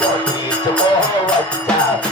gonna need tomorrow right now.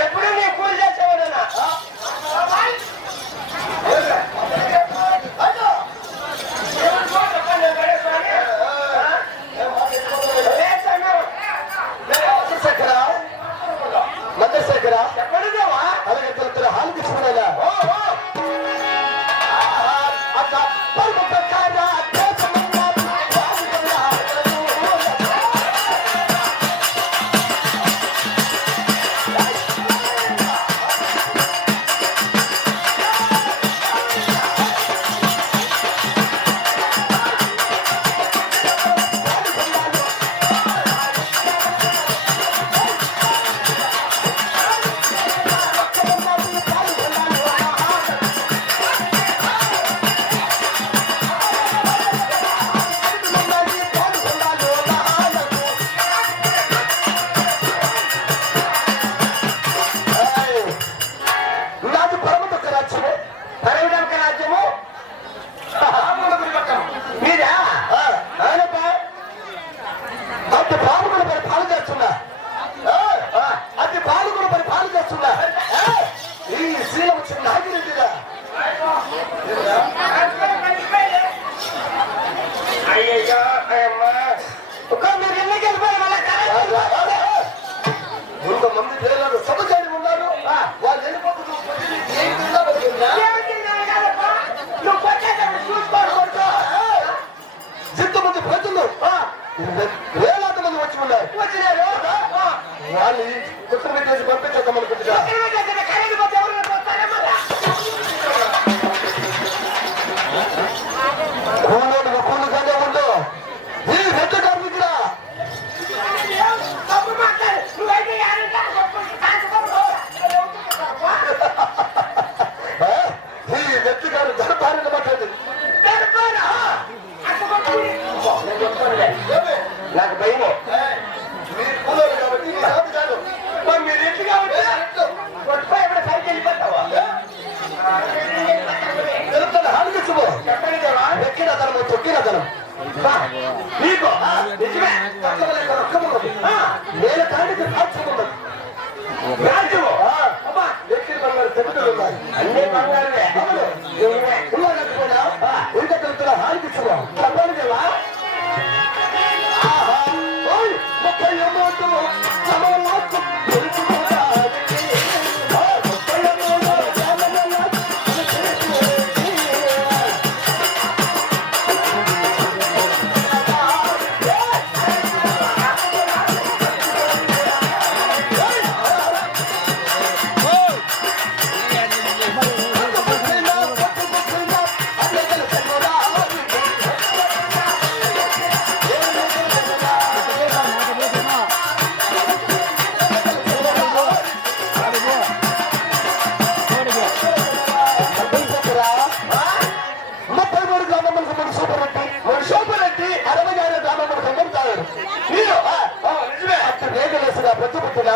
వ్యక్తుల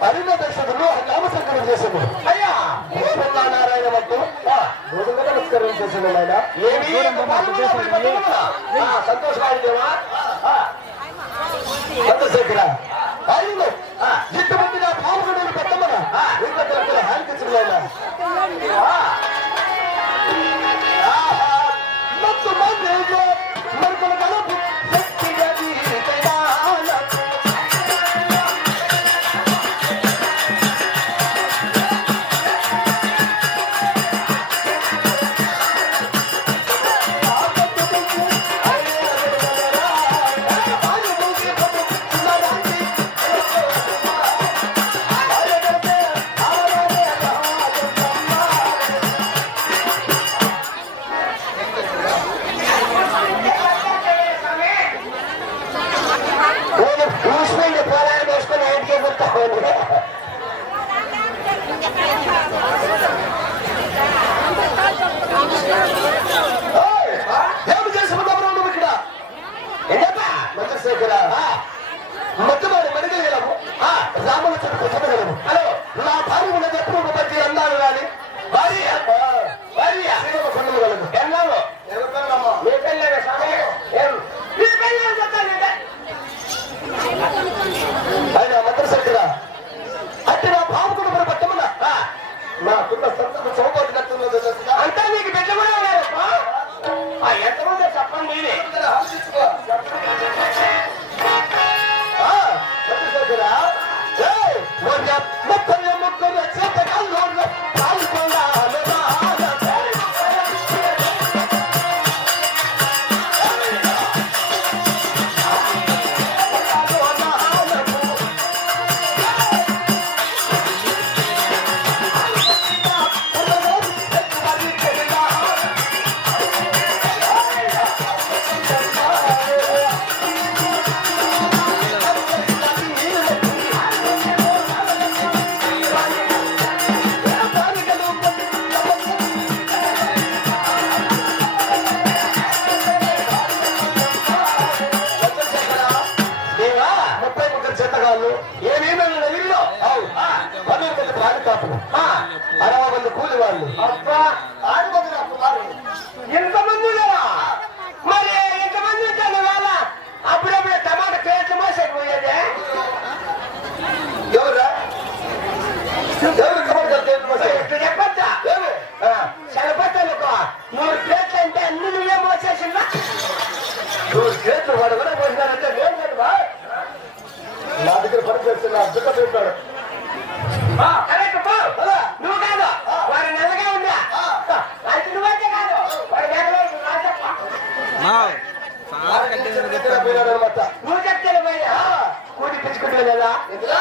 పరిణ దర్శకులు నామ సంకలనం చేసాము అయ్యా! నారాయణ మొత్తం రోజుగా నమస్కారం చేసాము ఆయన సంతోష్ రాయలేవా ఇంతమంది నా పాల్గొనే పెద్దమ్మ ఇంకొక హాని తెచ్చిన చెప్పాడు నువ్వు కాదు. వారి నెలగా ఉందా అది నువ్వైతే కాదు. వారి నెలలో నువ్వు చెప్తాను భయ్యా కూడి పిచ్చుకుంటుంది కదా. ఇందులో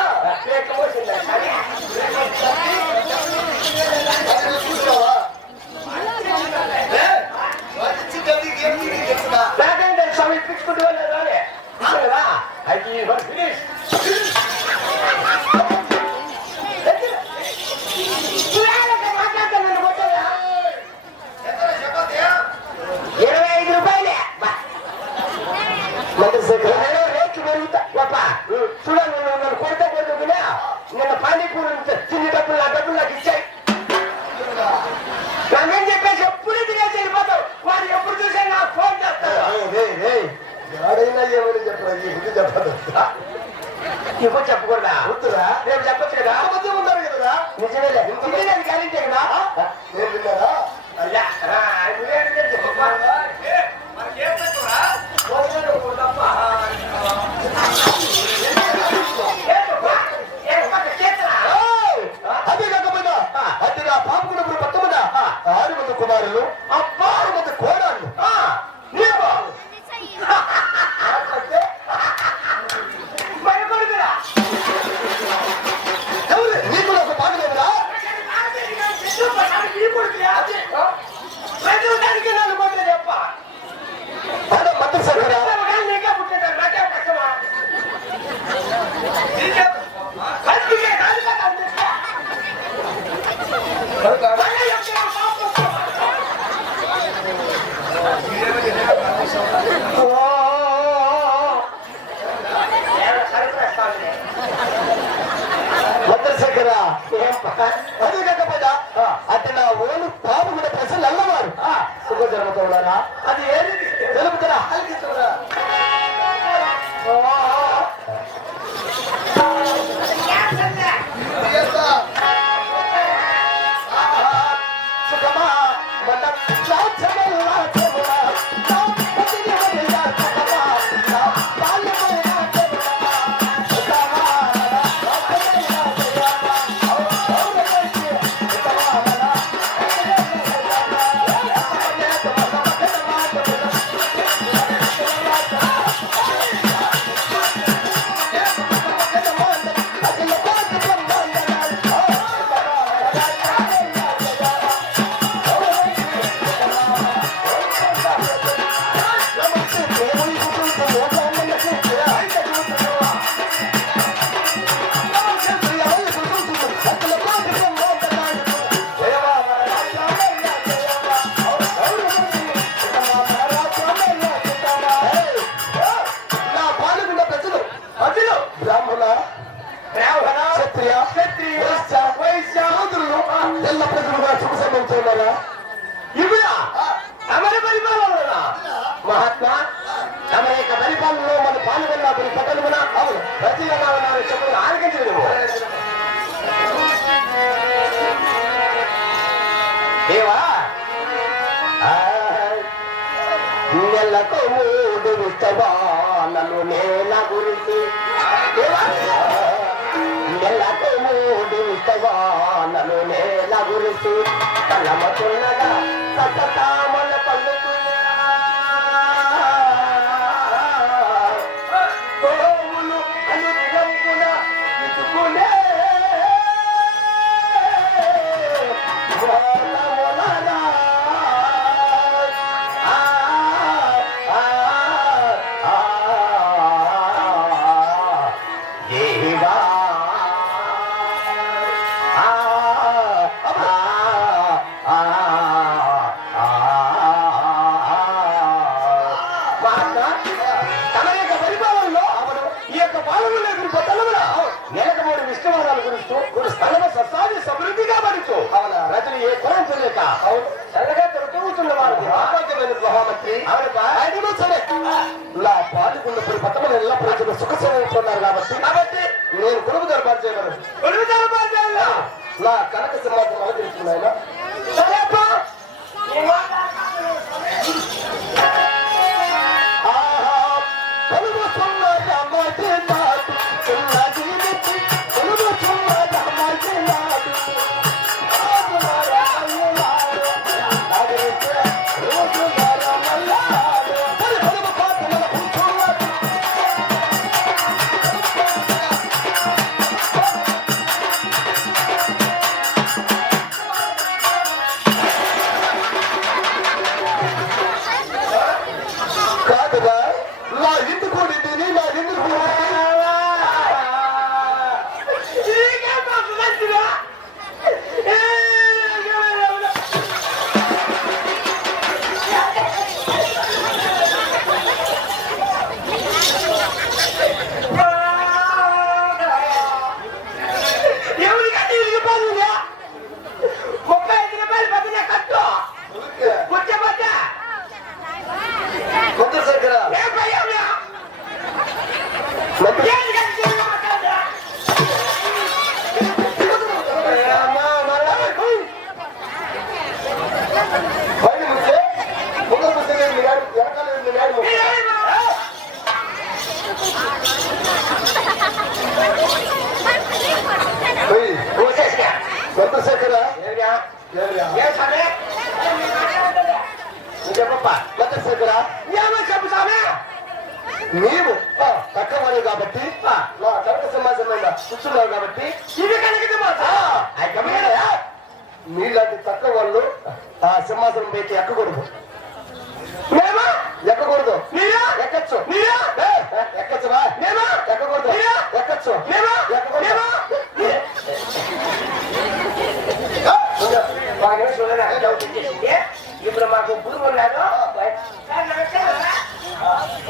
అదే కాకపోతే అతను ఓలు పాప కూడా ప్రజలు అల్లవారు సుఖ జరుగుతుండరా అది ఏది? తెలుపుతారా అలిగిస్తుండరా దేవా? నెలకు మూడు విస్తవాలను నేల గురించి. నెలకు మూడు విస్తవాలను నేల గురించి. కలమతున్నగా సతతా ಗುರು ಗೊತ್ತಲ್ಲವಲ್ಲ ನೆಲದ ಮೂರು ವಿಷ್ಣುವಾದಾಲು ಗುರುಸ್ತು ಗುರು ಸ್ಥಳದ ಸಸಾಜ ಸಮೃದ್ಧಿಗ ಬರಿತು ಅವನ ರಜನಿಗೆ ಕೊರಂ ಚೆಲ್ಲಕ ಹೌದು ಸರಗ ತೊರತು ಉತ್ತಮವಾದ ಆರೋಗ್ಯವನ್ನು ಮಹಾಮಂತ್ರಿ ಅವರಪ್ಪ అడిగించలే ఇలా పాల్గొన్న కొన్ని పట్టణాలు ఎలా సుఖ సమయంతున్నారు కాబట్టి కాబట్టి నేను గురువు దర్బార్ చేయగలను. గురువు దర్బార్ చేయాలి నా కనక సింహాసనం అలంకరించుకున్నాయన సరే అప్ప. Lima. కొత్త దగ్గర నీవు ఆ, తక్కువని కాబట్టి ఆ, నా కనక సింహాసనం కూర్చున్నావు కాబట్టి ఆ, నీలాంటి తక్కువ వాళ్ళు ఆ సింహాసనం పైకి ఎక్కకూడదు ఎక్కకూడదు ఎక్కచ్చు ఏ, ఎక్కచ్చువా ఎక్కకూడదు ఎక్కచ్చు ఎక్కకూడదు ఇప్పుడు మాకు పురుగు ఉన్నాడు.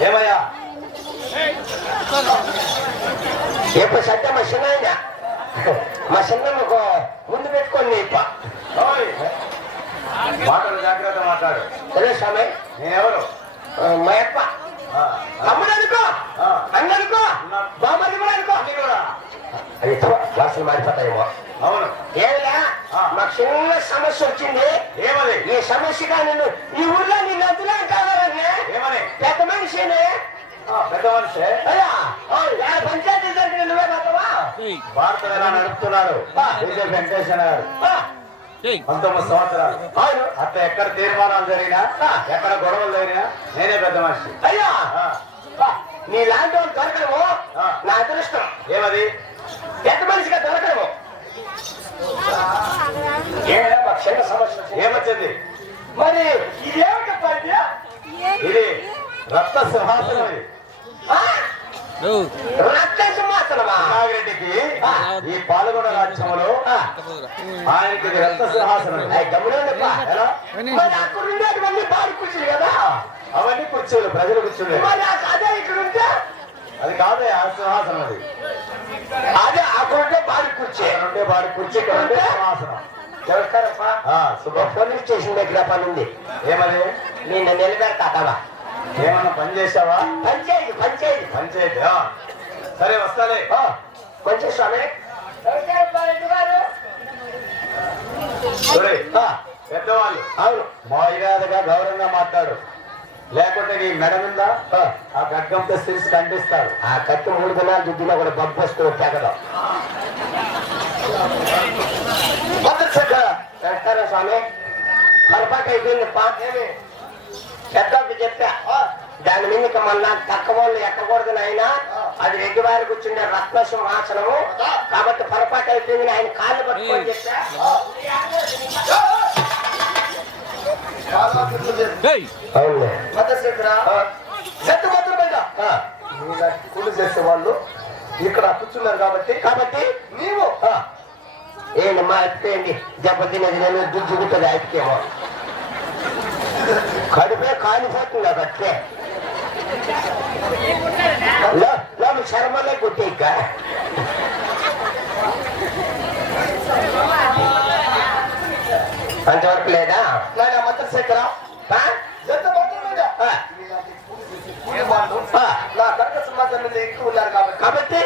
ఏమయ్యా? ఎప్పుడు సత్య? మా చిన్న మా చిన్నమ్మకు ముందు పెట్టుకొని ఇప్ప మాటలు జాగ్రత్త మాట్లాడు. అదే స్వామి. నేనెవరు? మా అప్ప ఆ, తమ్ముడు అనుకో. అన్న అనుకో. బామ్మది కూడా అనుకో. అది క్లాసులు మారిపోతాయేమో. అవును. ఏమిలా. మాకు చిన్న సమస్య వచ్చింది. ఈ సమస్యగా నేను ఈ ఊర్లో నేను అద్దులే కావాలన్నా ఏమని? పెద్ద మనిషిని. ఆ, పెద్ద మనిషి. అయ్యా ఆ పంచాయతీ దగ్గర నువ్వే పోతావా భారత ఎలా నడుపుతున్నాడు విజయ వెంకటేశ్వర గారు. పంతొమ్మిది సంవత్సరాలు. అవును. అట్లా ఎక్కడ తీర్మానాలు జరిగినా ఎక్కడ గొడవలు జరిగినా నేనే పెద్ద మనిషి. అయ్యా. నీ లాంటి వాళ్ళు దొరకడము. నా అదృష్టం. ఏమది? పెద్ద మనిషిగా దొరకడము ఏమైనా మాకు చిన్న సమస్య వచ్చింది. ఏమొచ్చింది? మరి ఇది రక్త సింహాసనం రక్త సింహాసనమా? నాగిరెడ్డికి ఈ పాల్గొన రాజ్యంలో ఆయనకి రక్త సింహాసనం అక్కడ ఉండేటువంటి బాడి కూర్చుని కదా? అవన్నీ కుర్చీలు ప్రజలు కూర్చుండే అదే ఇక్కడ ఉంటే? అది కాదే ఆ సింహాసనం అది. అదే అక్కడ ఉంటే కూర్చే. ఉండే వాడి కుర్చీ ఇక్కడ సింహాసనం. పోలీస్ స్టేషన్ దగ్గర పని ఉంది ఏమది నిన్న నిలబెడతావా ఏమన్నా పని చేసావా పంచాయతీ పంచాయతీ పంచాయతీ. సరే వస్తాలే. ఆ, కొంచెం స్వామి. పెద్దవాళ్ళు. అవును. మర్యాదగా గౌరవంగా మాట్లాడు. లేకుంటే నీ మెడ మీద ఆ, ఆ గడ్డంతో సిరిసి కంటిస్తాడు ఆ కత్తి మూడు దినాలు దుద్దిలో కూడా బొబ్బు వస్తూ తెగదు. స్వామి స్వామి అయిపోయింది పాతేమి పెద్దకి చెప్పా. దాని మీద ఇక మళ్ళా తక్కువ వాళ్ళు ఎక్కకూడదు నాయన. అది రెడ్డి వారి కూర్చుండే రత్న సింహాసనము కాబట్టి పొరపాటు అయిపోయింది ఆయన కాళ్ళు పట్టుకొని చెప్పా. చేసే వాళ్ళు ఇక్కడ కూర్చున్నారు కాబట్టి కాబట్టి నీవు ఆ, ఏంటి మా ఎత్తుకేయండి దెబ్బ తినేది నేను దుద్దుకుంటుంది అయితేమో కడుపే కాలిపోతుంది నాకు అట్లే లో- లోపల శర్మలే కొట్టే ఇక. అంతవరకు లేదా? ఆ? ఎంత ఆ. నా కనక మీద ఎక్కువ ఉన్నారు కాబట్టి